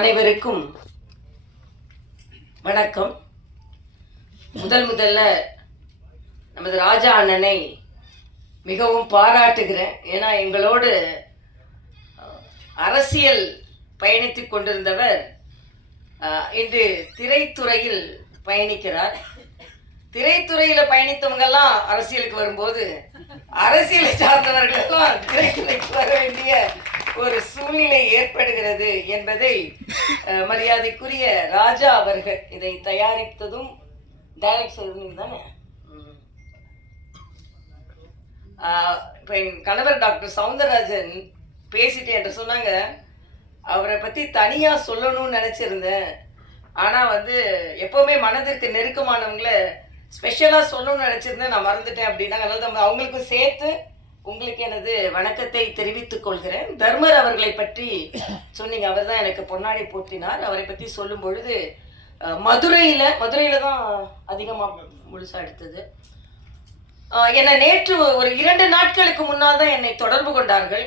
அனைவருக்கும் வணக்கம். முதல்ல நமது ராஜா அண்ணனை மிகவும் பாராட்டுகிறேன். ஏன்னா எங்களோடு அரசியல் பயணித்துக் கொண்டிருந்தவர் இன்று திரைத்துறையில் பயணிக்கிறார். திரைத்துறையில் பயணித்தவங்கெல்லாம் அரசியலுக்கு வரும்போது அரசியலை சார்ந்தவர்கள் எல்லாம் திரைத்துறைக்கு வர வேண்டிய ஒரு சூழ்நிலை ஏற்படுகிறது என்பதை மரியாதைக்குரிய ராஜா அவர்கள் இதை தயாரித்ததும் டைரக்ட் செய்ததும் தானே. இப்போ என் கணவர் டாக்டர் சவுந்தரராஜன் பேசிட்டு என்று சொன்னாங்க, அவரை பற்றி தனியாக சொல்லணும்னு நினச்சிருந்தேன். ஆனால் எப்போவுமே மனதிற்கு நெருக்கமானவங்களை ஸ்பெஷலாக சொல்லணும்னு நினச்சிருந்தேன், நான் மறந்துட்டேன் அப்படின்னா. அதனால அவங்களுக்கும் சேர்த்து உங்களுக்கு எனது வணக்கத்தை தெரிவித்துக் கொள்கிறேன். தர்மர் அவர்களை பற்றி சொன்னீங்க, அவர் தான் எனக்கு பொன்னாடை போற்றினார். அவரை பற்றி சொல்லும் பொழுது மதுரையில் தான் அதிகமாக முழுசாக எடுத்தது. என்னை நேற்று ஒரு 2 நாட்களுக்கு முன்னால் தான் என்னை தொடர்பு கொண்டார்கள்.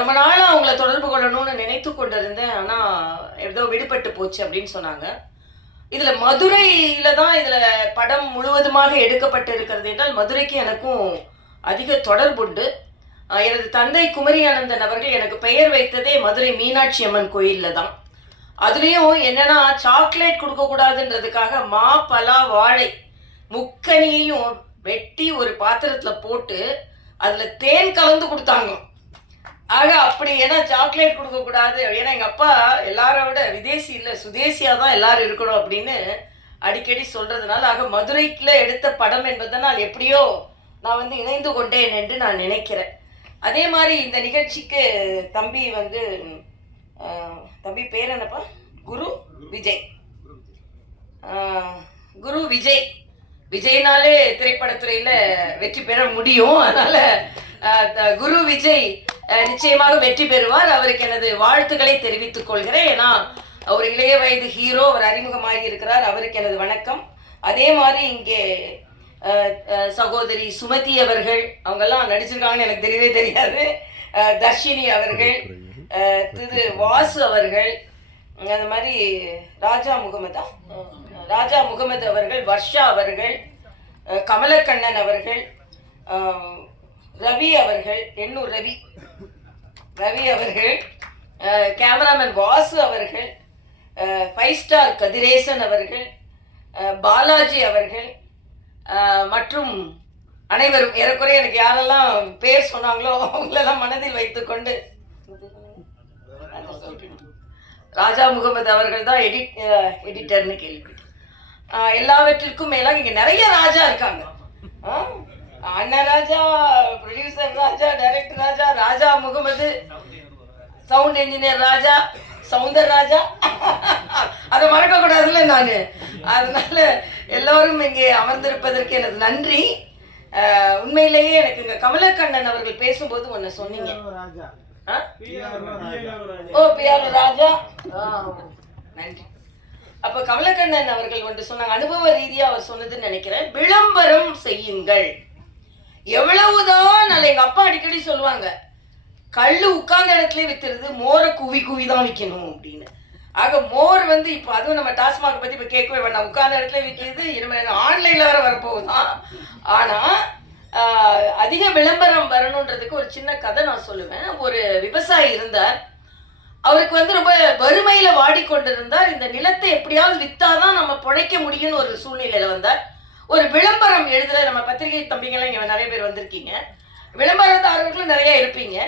ரொம்ப நாளாக அவங்கள தொடர்பு கொள்ளணும்னு நினைத்து கொண்டிருந்தேன், ஆனால் ஏதோ விடுபட்டு போச்சு அப்படின்னு சொன்னாங்க. இதில் மதுரையில் தான் இதில் படம் முழுவதுமாக எடுக்கப்பட்டு இருக்கிறது என்றால் மதுரைக்கு எனக்கும் அதிக தொடர்புண்டு. எனது தந்தை குமரி ஆனந்தன் அவர்கள் எனக்கு பெயர் வைத்ததே மதுரை மீனாட்சி அம்மன் கோயிலில் தான். அதுலேயும் என்னென்னா, சாக்லேட் கொடுக்கக்கூடாதுன்றதுக்காக மா பலா வாழை முக்கனியையும் வெட்டி ஒரு பாத்திரத்தில் போட்டு அதில் தேன் கலந்து கொடுத்தாங்க. ஆக அப்படி, ஏன்னா சாக்லேட் கொடுக்கக்கூடாது, ஏன்னா எங்கள் அப்பா எல்லாரை விட விதேசி இல்லை சுதேசியாக தான் எல்லாரும் இருக்கணும் அப்படின்னு அடிக்கடி சொல்கிறதுனால, ஆக மதுரைக்குள்ள எடுத்த படம் என்பதனால் எப்படியோ நான் இணைந்து கொண்டேன் என்று நான் நினைக்கிறேன். அதே மாதிரி இந்த நிகழ்ச்சிக்கு தம்பி தம்பி பேர் என்னப்பா? குரு விஜய். குரு விஜய் விஜய்னாலே திரைப்படத்துறையில் வெற்றி பெற முடியும். அதனால் குரு விஜய் நிச்சயமாக வெற்றி பெறுவார். அவருக்கு எனது வாழ்த்துக்களை தெரிவித்துக் கொள்கிறேன். ஏன்னா அவர் இளைய வயது ஹீரோ, அவர் அறிமுகமாகி இருக்கிறார். அவருக்கு எனது வணக்கம். அதே மாதிரி இங்கே சகோதரி சுமதி அவர்கள், அவங்கெல்லாம் நடிச்சிருக்காங்கன்னு எனக்கு தெரியவே தெரியாது. தர்ஷினி அவர்கள், திரு வாசு அவர்கள், அந்த மாதிரி ராஜா முகமது அவர்கள், வர்ஷா அவர்கள், கமலக்கண்ணன் அவர்கள், ரவி அவர்கள், எண்ணூர் ரவி அவர்கள், கேமராமேன் வாசு அவர்கள், 5 ஸ்டார் கதிரேசன் அவர்கள், பாலாஜி அவர்கள் மற்றும் அனைவரும், ஏறக்குறைய எனக்கு யாரெல்லாம் பேர் சொன்னாங்களோ அவங்களெல்லாம் மனதில் வைத்துக்கொண்டு ராஜா முகமது அவர்கள் தான் எடிட்டர்னு கேள்விப்பட்டேன். எல்லாவற்றிற்கும் மேலாக இங்கே நிறைய ராஜா இருக்காங்க. அண்ணா ராஜா, ப்ரொடியூசர் ராஜா, டைரக்டர் ராஜா, ராஜா முகமது, சவுண்ட் இன்ஜினியர் ராஜா, சவுந்தர் ராஜா, அதை மறக்கக்கூடாதுல்ல நான். அதனால எல்லோரும் இங்கே அமர்ந்திருப்பதற்கு எனது நன்றி. உண்மையிலேயே எனக்கு இங்கே கமலக்கண்ணன் அவர்கள் பேசும்போது ஒன்று சொன்னீங்க. பிஆர் ராஜா, நன்றி. அப்போ கமலக்கண்ணன் அவர்கள் ஒன்று சொன்னாங்க, அனுபவ ரீதியாக அவர் சொன்னதுன்னு நினைக்கிறேன். விளம்பரம் செய்யுங்கள். எவ்வளவுதான் எங்கள் அப்பா அடிக்கடி சொல்லுவாங்க, கல்லு உட்கார்ந்த இடத்துல வித்துறது, மோரை குவி தான் விற்கணும் அப்படின்னு. ஆக மோர் இப்போ அதுவும் நம்ம டாஸ்மாக் பற்றி இப்போ கேட்கவே வேண்டாம், உட்கார்ந்த இடத்துல விற்கிறது. இனிமேல் ஆன்லைனில் வர வரப்போகுதான். ஆனால் அதிக விளம்பரம் வரணுன்றதுக்கு ஒரு சின்ன கதை நான் சொல்லுவேன். ஒரு விவசாயி இருந்தார். அவருக்கு ரொம்ப வறுமையில் வாடிக்கொண்டிருந்தார். இந்த நிலத்தை எப்படியாவது விற்றாதான் நம்ம பிழைக்க முடியும்னு ஒரு சூழ்நிலையில் வந்தார். ஒரு விளம்பரம் எழுதுகிற, நம்ம பத்திரிகை தம்பிங்கெல்லாம் இங்கே நிறைய பேர் வந்திருக்கீங்க, விளம்பரதாரர்களும் நிறைய இருப்பீங்க.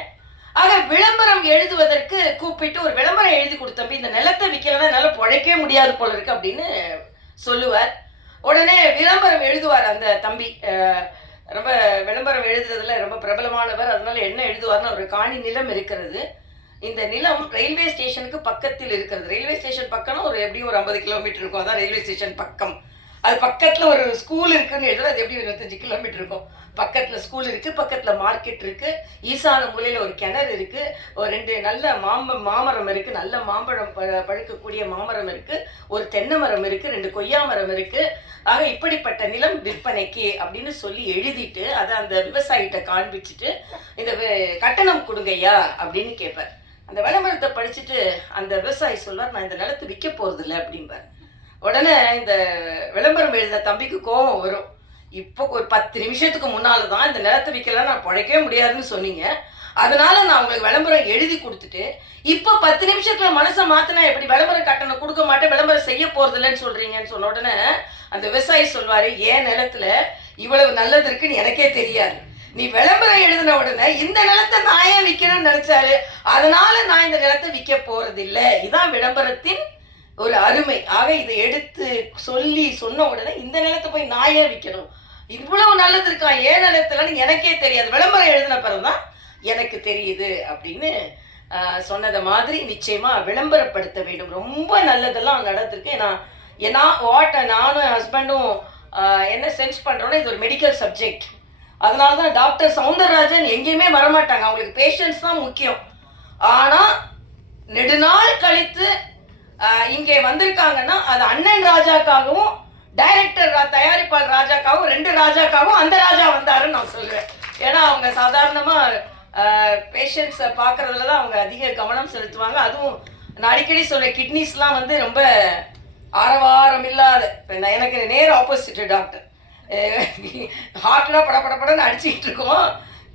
ஆக விளம்பரம் எழுதுவதற்கு கூப்பிட்டு ஒரு விளம்பரம் எழுதி கொடுத்தம்பி, இந்த நிலத்தை விற்கலன்னா என்னால் பிழைக்கவே முடியாது போல இருக்கு அப்படின்னு சொல்லுவார். உடனே விளம்பரம் எழுதுவார் அந்த தம்பி. ரொம்ப விளம்பரம் எழுதுறதுல ரொம்ப பிரபலமானவர். அதனால என்ன எழுதுவார்னு ஒரு காணி நிலம் இருக்கிறது. இந்த நிலம் ரயில்வே ஸ்டேஷனுக்கு பக்கத்தில் இருக்கிறது. ரயில்வே ஸ்டேஷன் பக்கம்னா எப்படியும் ஒரு 50 கிலோமீட்டர் இருக்கும். அதான் ரயில்வே ஸ்டேஷன் பக்கம். அது பக்கத்தில் ஒரு ஸ்கூல் இருக்குன்னு எழுதுறது. அது எப்படி 25 கிலோமீட்டர் இருக்கும். பக்கத்தில் ஸ்கூல் இருக்குது, பக்கத்தில் மார்க்கெட் இருக்குது, ஈசான மூலையில் ஒரு கிணறு இருக்குது, ஒரு 2 நல்ல மாமரம் இருக்குது, நல்ல மாம்பழம் பழுக்கக்கூடிய மாமரம் இருக்குது, ஒரு தென்னை மரம் இருக்குது, 2 கொய்யா மரம் இருக்குது. ஆக இப்படிப்பட்ட நிலம் விற்பனைக்கு அப்படின்னு சொல்லி எழுதிட்டு அதை அந்த விவசாயிகிட்ட காண்பிச்சுட்டு, இந்த கட்டணம் கொடுங்கய்யா அப்படின்னு கேட்பார். அந்த விளம்பரத்தை படிச்சுட்டு அந்த விவசாயி சொல்வார், நான் இந்த நிலத்தை விற்க போறது இல்லை அப்படிம்பார். உடனே இந்த விளம்பரம் எழுதின தம்பிக்கு கோபம் வரும். இப்போ ஒரு 10 நிமிஷத்துக்கு முன்னால தான் இந்த நிலத்தை விற்கலாம் நான் பிழைக்கவே முடியாதுன்னு சொன்னீங்க, அதனால நான் உங்களுக்கு விளம்பரம் எழுதி கொடுத்துட்டு இப்போ 10 நிமிஷத்துல மனசை மாத்தினா எப்படி விளம்பரம் கட்டணம் கொடுக்க மாட்டேன், விளம்பரம் செய்ய போறது இல்லைன்னு சொல்றீங்கன்னு சொன்ன உடனே அந்த விவசாயி சொல்வாரு, ஏன் நிலத்துல இவ்வளவு நல்லது இருக்குன்னு எனக்கே தெரியாது, நீ விளம்பரம் எழுதின உடனே இந்த நிலத்தை நான் ஏன் விற்கணும்னு நினைச்சாரு, அதனால நான் இந்த நிலத்தை விற்க போறது இல்லை. இதான் விளம்பரத்தின் ஒரு அருமை. ஆக இதை எடுத்து சொல்லி சொன்ன உடனே இந்த நிலத்தை போய் நான் ஏன் விற்கணும், இவ்வளவு நல்லது இருக்கா ஏன் நிலத்துலன்னு எனக்கே தெரியாது, விளம்பரம் எழுதின பிறகுதான் எனக்கு தெரியுது அப்படின்னு சொன்னதை மாதிரி நிச்சயமா விளம்பரப்படுத்த வேண்டும். ரொம்ப நல்லதெல்லாம் நடந்திருக்கு. நானும் ஹஸ்பண்டும் என்ன சென்ஸ் பண்றோம்னா, இது ஒரு மெடிக்கல் சப்ஜெக்ட். அதனால தான் டாக்டர் சவுந்தரராஜன் எங்கேயுமே வரமாட்டாங்க, அவங்களுக்கு பேஷன்ஸ் தான் முக்கியம். ஆனா நெடுநாள் கழித்து இங்கே வந்திருக்காங்கன்னா அது அண்ணன் ராஜாக்காகவும் டைரக்டர் தயாரிப்பாளர் ராஜாக்காகவும் 2 ராஜாக்காகவும் அந்த ராஜா வந்தாருன்னு நான் சொல்லுவேன். ஏன்னா அவங்க சாதாரணமா பேஷண்ட்ஸை பார்க்கறதுல தான் அவங்க அதிக கவனம் செலுத்துவாங்க. அதுவும் நான் அடிக்கடி சொல்றேன், கிட்னிஸ்லாம் வந்து ரொம்ப ஆரவாரம் இல்லாத, எனக்கு நேர் ஆப்போசிட் டாக்டர். ஹார்ட்லாம் படப்படப்படன்னு அடிச்சுக்கிட்டு இருக்கோம்,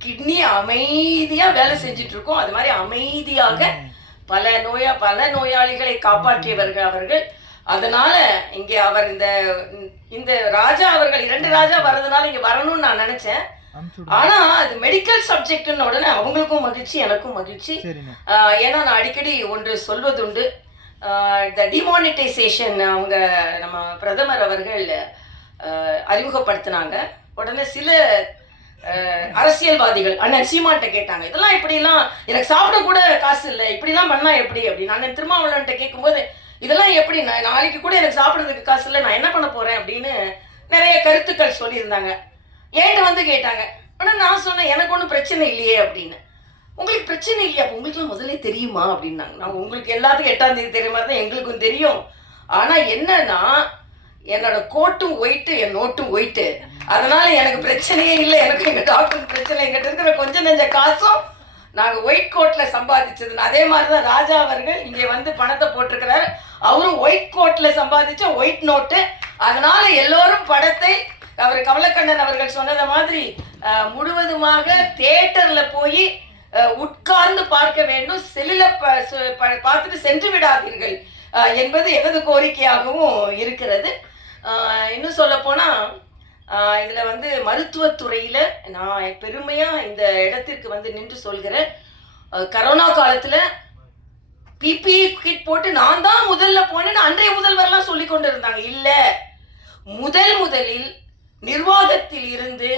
கிட்னி அமைதியாக வேலை செஞ்சுட்டு இருக்கோம். அது மாதிரி அமைதியாக பல நோயாளிகளை காப்பாற்றியவர்கள் அவர்கள். அதனால இங்கே அவர் இந்த ராஜா அவர்கள் 2 ராஜா வர்றதுனால இங்கே வரணும்னு நான் நினைச்சேன். ஆனா அது மெடிக்கல் சப்ஜெக்ட்னு உடனே அவங்களுக்கும் மகிழ்ச்சி, எனக்கும் மகிழ்ச்சி. ஏன்னா நான் அடிக்கடி ஒன்று சொல்வதுண்டு, இந்த டிமானிட்டைசேஷன் அவங்க நம்ம பிரதமர் அவர்கள் அறிமுகப்படுத்தினாங்க. உடனே சில அரசியல்வாதிகள் அண்ணன் சீமான்ட்ட கேட்டாங்க, இதெல்லாம் இப்படிலாம் எனக்கு சாப்பிட கூட காசு இல்லை, இப்படிலாம் பண்ணா எப்படி அப்படின்னு. அண்ணன் திருமாவளவன்ட்ட கேட்கும்போது, இதெல்லாம் எப்படி, நாளைக்கு கூட எனக்கு சாப்பிட்றதுக்கு காசு இல்லை, நான் என்ன பண்ண போறேன் அப்படின்னு நிறைய கருத்துக்கள் சொல்லியிருந்தாங்க. ஏன்ட்டு வந்து கேட்டாங்க. ஆனால் நான் சொன்னேன், எனக்கு ஒன்றும் பிரச்சனை இல்லையே அப்படின்னு. உங்களுக்கு பிரச்சனை இல்லையா, அப்போ உங்களுக்குலாம் முதல்ல தெரியுமா அப்படின்னாங்க. நான் உங்களுக்கு எல்லாத்துக்கும் 8ஆம் தேதி தெரியுற மாதிரி தான் எங்களுக்கும் தெரியும். ஆனால் என்னன்னா, என்னோட கோட்டும் ஒயிட்டு, என் நோட்டும் ஒயிட்டு, அதனால எனக்கு பிரச்சனையே இல்லை. எனக்கு எங்கள் டாக்டருக்கு பிரச்சனை, எங்கிட்ட இருக்கிற கொஞ்சம் நெஞ்ச காசும் நாங்கள் ஒயிட் கோட்டில் சம்பாதிச்சது. அதே மாதிரி தான் ராஜா அவர்கள் இங்கே வந்து பணத்தை போட்டிருக்கிறாரு, அவரும் ஒயிட் கோட்டில் சம்பாதிச்ச ஒயிட் நோட்டு. அதனால எல்லோரும் படத்தை அவர் கமலக்கண்ணன் அவர்கள் சொன்னதை மாதிரி முழுவதுமாக தியேட்டர்ல போய் உட்கார்ந்து பார்க்க வேண்டும், செல்லுல பார்த்துட்டு சென்று விடாதீர்கள் என்பது எனது கோரிக்கையாகவும் இருக்கிறது. இன்னும் சொல்ல போனா இதுல வந்து மருத்துவத்துறையில நான் பெருமையா இந்த இடத்திற்கு வந்து நின்று சொல்கிறேன். கரோனா காலத்துல பிபி கிட் போட்டு நான் தான் முதல்ல போனேன்னு அன்றைய முதல்வர்லாம் சொல்லி கொண்டு இருந்தாங்க. இல்ல, முதலில் நிர்வாகத்தில் இருந்து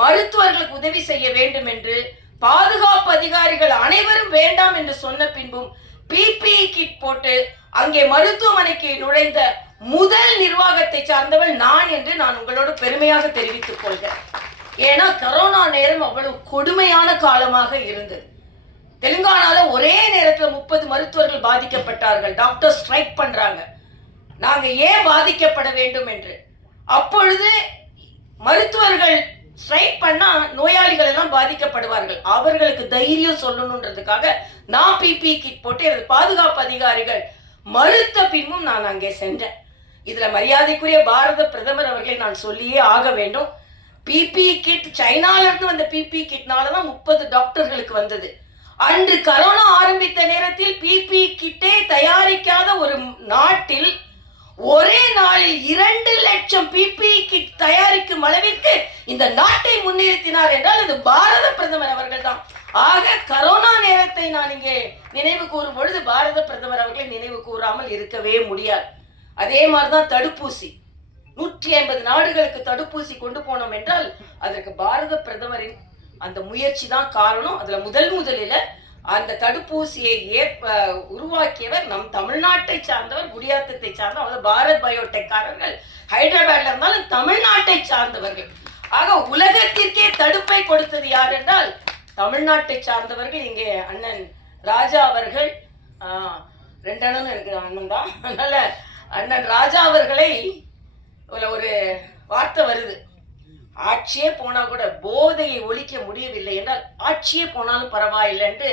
மருத்துவர்களுக்கு உதவி செய்ய வேண்டும் என்று பாதுகாப்பு அதிகாரிகள் அனைவரும் வேண்டாம் என்று சொன்ன பின்பும் பிபி கிட் போட்டு அங்கே மருத்துவமனைக்கு நுழைந்த முதல் நிர்வாகத்தை சார்ந்தவள் நான் என்று நான் உங்களோடு பெருமையாக தெரிவித்துக் கொள்கிறேன். ஏன்னா கரோனா நேரம் அவ்வளவு கொடுமையான காலமாக இருந்தது. தெலுங்கானால ஒரே நேரத்தில் 30 மருத்துவர்கள் பாதிக்கப்பட்டார்கள். டாக்டர் ஸ்ட்ரைக் பண்றாங்க, நாங்க ஏன் பாதிக்கப்பட வேண்டும் என்று. அப்பொழுது மருத்துவர்கள் ஸ்ட்ரைக் பண்ணா நோயாளிகள் எல்லாம் பாதிக்கப்படுவார்கள், அவர்களுக்கு தைரியம் சொல்லணுன்றதுக்காக நான் பிபி கிட் போட்டு எனது பாதுகாப்பு அதிகாரிகள் மறுத்த பின்பும் நான் அங்கே சென்றேன். இதுல மரியாதைக்குரிய பாரத பிரதமர் அவர்களை நான் சொல்லியே ஆக வேண்டும். பிபி கிட் சைனால இருந்து வந்த பிபி கிட்னாலதான் 30 டாக்டர்களுக்கு வந்தது. அன்று கரோனா ஆரம்பித்த நேரத்தில் பிபி கிட்டே தயாரிக்காத ஒரு நாட்டில் ஒரே நாளில் 2 லட்சம் பிபி கிட் தயாரிக்கும் அளவிற்கு இந்த நாட்டை முன்னிறுத்தினார் என்றால் இது பாரத பிரதமர் அவர்கள் தான். ஆக கரோனா நேரத்தை நான் இங்கே நினைவு கூறும் பொழுது பாரத பிரதமர் அவர்களை நினைவு கூறாமல் இருக்கவே முடியாது. அதே மாதிரிதான் தடுப்பூசி, 150 நாடுகளுக்கு தடுப்பூசி கொண்டு போனோம் என்றால் அதற்கு பாரத பிரதமரின் அந்த முயற்சி தான் காரணம். அதுல முதலில் அந்த தடுப்பூசியை உருவாக்கியவர் நம் தமிழ்நாட்டை சார்ந்தவர், குடியாத்தத்தை சார்ந்தவர், பாரத் பயோடெக்காரர்கள் ஹைதராபாத்ல இருந்தாலும் தமிழ்நாட்டை சார்ந்தவர்கள். ஆக உலகத்திற்கே தடுப்பை கொடுத்தது யார் என்றால் தமிழ்நாட்டை சார்ந்தவர்கள். இங்கே அண்ணன் ராஜா அவர்கள், 2 அண்ணனும் எனக்கு அண்ணன் தான், அதனால அண்ணன் ராஜா அவர்களை ஒரு வார்த்தை வருது, ஆட்சியே போனா கூட போதையை ஒழிக்க முடியவில்லை என்றால் ஆட்சியே போனாலும் பரவாயில்லைன்னு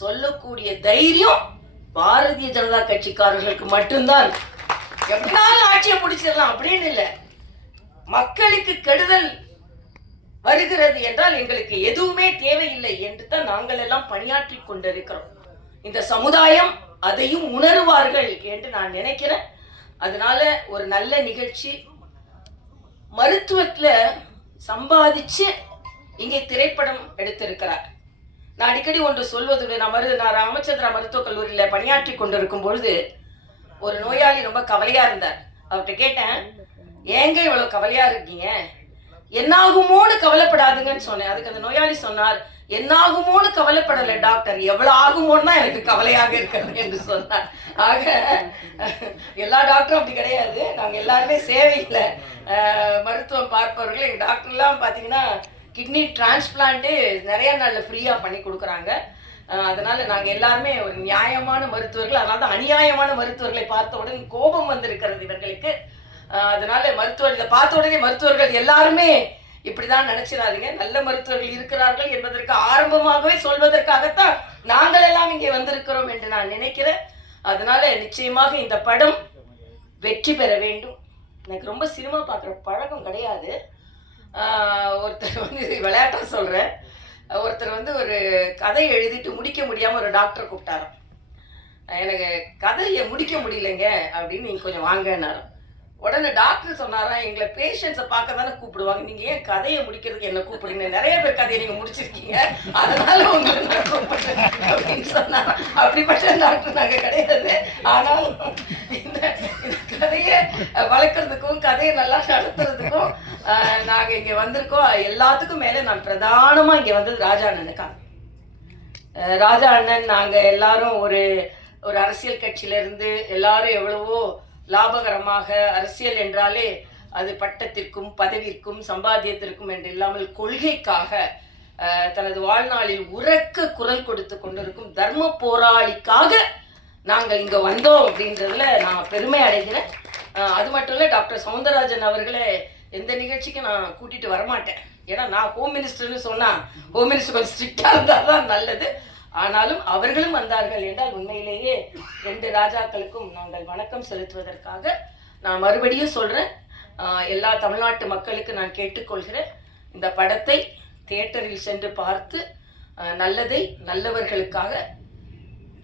சொல்லக்கூடிய தைரியம் பாரதிய ஜனதா கட்சிக்காரர்களுக்கு மட்டும்தான். எப்படினாலும் ஆட்சியை முடிச்சிடலாம் அப்படின்னு இல்லை. மக்களுக்கு கெடுதல் வருகிறது என்றால் எங்களுக்கு எதுவுமே தேவையில்லை என்று தான் நாங்கள் எல்லாம் பணியாற்றி கொண்டிருக்கிறோம். இந்த சமுதாயம் அதையும் உணர்வார்கள் என்று நான் நினைக்கிறேன். அதனால ஒரு நல்ல நிகழ்ச்சி, மருத்துவத்துல சம்பாதிச்சு இங்கே திரைப்படம் எடுத்திருக்கிறார். நான் அடிக்கடி ஒன்று சொல்வதுடைய, நான் ராமச்சந்திரா மருத்துவக் கல்லூரியில் பணியாற்றி கொண்டிருக்கும் பொழுது ஒரு நோயாளி ரொம்ப கவலையா இருந்தார். அவர்கிட்ட கேட்டேன், ஏங்க இவ்வளவு கவலையா இருக்கீங்க, என்னாகுமோன்னு கவலைப்படாதுங்கன்னு சொன்னேன். அதுக்கு அந்த நோயாளி சொன்னார், என்னாகுமோன்னு கவலைப்படலை டாக்டர், எவ்வளவு ஆகுமோன்னு தான் எனக்கு கவலையாக இருக்கிறது என்று சொன்னார். ஆக எல்லா டாக்டரும் அப்படி கிடையாது. நாங்கள் எல்லாருமே சேவையில் மருத்துவம் பார்ப்பவர்கள். எங்கள் டாக்டர்லாம் பார்த்தீங்கன்னா கிட்னி டிரான்ஸ்பிளான்ட்டு நிறைய நாளில் ஃப்ரீயாக பண்ணி கொடுக்குறாங்க. அதனால நாங்கள் எல்லாருமே ஒரு நியாயமான மருத்துவர்கள். அதனால தான் அநியாயமான மருத்துவர்களை பார்த்தவுடன் கோபம் வந்திருக்கிறது இவர்களுக்கு. அதனால இதை பார்த்த உடனே மருத்துவர்கள் எல்லாருமே இப்படிதான் நினைச்சிடாதீங்க. நல்ல மருத்துவர்கள் இருக்கிறார்கள் என்பதற்கு ஆரம்பமாகவே சொல்வதற்காகத்தான் நாங்கள் எல்லாம் இங்கே வந்திருக்கிறோம் என்று நான் நினைக்கிறேன். அதனால நிச்சயமாக இந்த படம் வெற்றி பெற வேண்டும். எனக்கு ரொம்ப சினிமா பார்க்குற பழக்கம் கிடையாது. ஒருத்தர் வந்து விளையாட்டா சொல்றேன், ஒருத்தர் ஒரு கதை எழுதிட்டு முடிக்க முடியாம ஒரு டாக்டர் கூப்பிட்டாராம். எனக்கு கதையை முடிக்க முடியலைங்க அப்படின்னு, நீங்க கொஞ்சம் வாங்கினாராம். உடனே டாக்டர் சொன்னாரா, எங்களை பேஷண்ட்ஸை பார்க்க தானே கூப்பிடுவாங்க, நீங்க ஏன் கதையை முடிக்கிறதுக்கு என்ன கூப்பிடுங்க, நிறைய பேர் கதையை நீங்க முடிச்சிருக்கீங்க, அதனால உங்களுக்கு நான் கூப்பிடுறேன் அப்படின்னு சொன்னாரா. அப்படிப்பட்ட டாக்டர் நாங்க கிடையாது. ஆனால் இந்த கதையை வளர்க்கறதுக்கும் கதையை நல்லா நடத்துறதுக்கும் நாங்க இங்க வந்திருக்கோம். எல்லாத்துக்கும் மேல நான் பிரதானமா இங்க வந்தது ராஜா அண்ணனுக்காக. ராஜா அண்ணன் நாங்க எல்லாரும் ஒரு அரசியல் கட்சியில இருந்து எல்லாரும் எவ்வளவோ லாபகரமாக, அரசியல் என்றாலே அது பட்டத்திற்கும் பதவிற்கும் சம்பாத்தியத்திற்கும் என்று இல்லாமல் கொள்கைக்காக தனது வாழ்நாளில் உரக்க குரல் கொடுத்து கொண்டிருக்கும் தர்ம போராளிக்காக நாங்கள் இங்க வந்தோம் அப்படின்றதுல நான் பெருமை அடைகிறேன். அது மட்டும் இல்லை, டாக்டர் சவுந்தரராஜன் அவர்களை எந்த நிகழ்ச்சிக்கும் நான் கூட்டிட்டு வரமாட்டேன். ஏன்னா நான் ஹோம் மினிஸ்டர்னு சொன்னா ஹோம் மினிஸ்டர் கொஞ்சம் ஸ்ட்ரிக்டா இருந்தால் தான் நல்லது. ஆனாலும் அவர்களும் வந்தார்கள் என்றால் உண்மையிலேயே 2 ராஜாக்களுக்கும் நாங்கள் வணக்கம் செலுத்துவதற்காக நான் மறுபடியும் சொல்றேன். எல்லா தமிழ்நாட்டு மக்களுக்கு நான் கேட்டுக்கொள்கிறேன், இந்த படத்தை தியேட்டரில் சென்று பார்த்து நல்லதை நல்லவர்களுக்காக,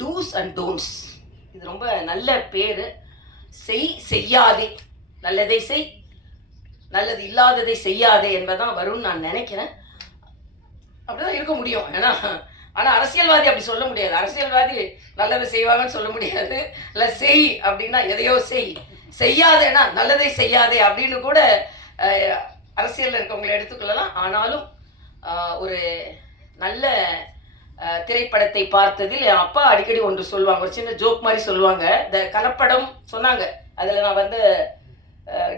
டூஸ் அண்ட் டோன்ட்ஸ், இது ரொம்ப நல்ல பேரு, செய்யாதே, நல்லதை செய், நல்லது இல்லாததை செய்யாதே என்பதான் வரும்னு நான் நினைக்கிறேன். அப்படிதான் இருக்க முடியும். ஆனா அரசியல்வாதி அப்படி சொல்ல முடியாது. அரசியல்வாதி நல்லதை செய்வாங்கன்னு சொல்ல முடியாது. இல்ல செய் அப்படின்னா எதையோ செய்யாதேனா நல்லதை செய்யாதே அப்படின்னு கூட அரசியல்ல இருக்கவங்களை எடுத்துக்கொள்ளலாம். ஆனாலும் ஒரு நல்ல திரைப்படத்தை பார்த்ததில் என் அப்பா அடிக்கடி ஒன்று சொல்லுவாங்க, ஒரு சின்ன ஜோக் மாதிரி சொல்லுவாங்க. இந்த கலப்படம் சொன்னாங்க, அதுல நான்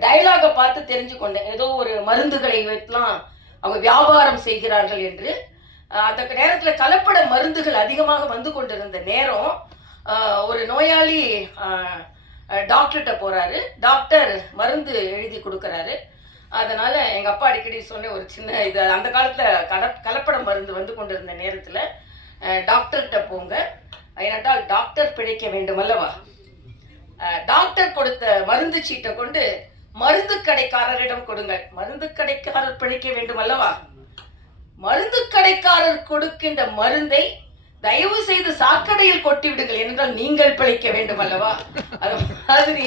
டயலாகை பார்த்து தெரிஞ்சு கொண்டேன். ஏதோ ஒரு மருந்துகளை வைத்துலாம் அவங்க வியாபாரம் செய்கிறார்கள் என்று. அந்த நேரத்தில் கலப்பட மருந்துகள் அதிகமாக வந்து கொண்டிருந்த நேரம் ஒரு நோயாளி டாக்டர்கிட்ட போறாரு. டாக்டர் மருந்து எழுதி கொடுக்குறாரு. அதனால எங்க அப்பா அடிக்கடி சொன்ன ஒரு சின்ன இது, அந்த காலத்துல கலப்பட மருந்து வந்து கொண்டிருந்த நேரத்துல டாக்டர்கிட்ட போங்க, ஏனென்றால் டாக்டர் பிழைக்க வேண்டும் அல்லவா. டாக்டர் கொடுத்த மருந்து சீட்டை கொண்டு மருந்து கடைக்காரரிடம் கொடுங்கள், மருந்து கடைக்காரர் பிழைக்க வேண்டும் அல்லவா. மருந்து கடைக்காரர் கொடுக்கின்ற மருந்தை தயவு செய்து சாக்கடையில் கொட்டி விடுங்கள் என்றால் நீங்கள் பிழைக்க வேண்டும் அல்லவா. அது மாதிரி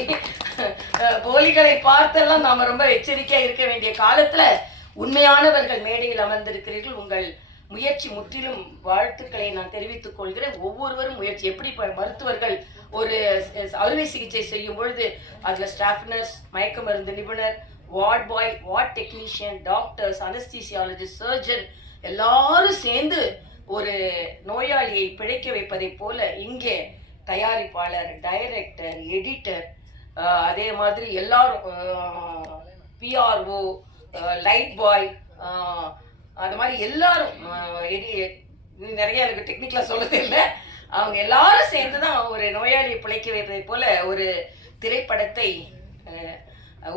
போலிகளை பார்த்தெல்லாம் நாம ரொம்ப எச்சரிக்கையா இருக்க வேண்டிய காலத்துல உண்மையானவர்கள் மேடையில் அமர்ந்திருக்கிறீர்கள். உங்கள் முயற்சி முற்றிலும் வாழ்த்துக்களை நான் தெரிவித்துக் கொள்கிறேன். ஒவ்வொருவரும் முயற்சி, எப்படி மருத்துவர்கள் ஒரு அறுவை சிகிச்சை செய்யும் பொழுது அதுல ஸ்டாஃப் நர்ஸ், மயக்க மருந்து நிபுணர், ward boy, ward technician, doctors, anaesthesiologist, surgeon எல்லாரும் சேர்ந்து ஒரு நோயாளியை பிழைக்க வைப்பதை போல இங்கே தயாரிப்பாளர், டைரக்டர், எடிட்டர், அதே மாதிரி எல்லாரும் பிஆர்ஓ, லைட் பாய், அந்த மாதிரி எல்லாரும் நிறைய எனக்கு டெக்னிக்கலா சொல்ல தெரியல, அவங்க எல்லாரும் சேர்ந்துதான் ஒரு நோயாளியை பிழைக்க வைப்பதை போல ஒரு திரைப்படத்தை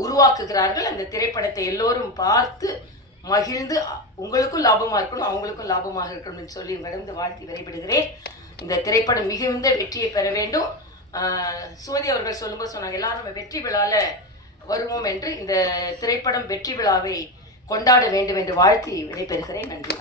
உருவாக்குகிறார்கள். அந்த திரைப்படத்தை எல்லோரும் பார்த்து மகிழ்ந்து உங்களுக்கும் லாபமா இருக்கணும், அவங்களுக்கும் லாபமாக இருக்கணும்னு சொல்லி நடந்து வாழ்த்தி விடைபெறுகிறேன். இந்த திரைப்படம் மிகுந்த வெற்றியை பெற வேண்டும். சுமதி அவர்கள் சொல்லும்போது சொன்னாங்க, எல்லாரும் நம்ம வெற்றி விழால வருவோம் என்று. இந்த திரைப்படம் வெற்றி விழாவை கொண்டாட வேண்டும் என்று வாழ்த்தி விடைபெறுகிறேன். நன்றி.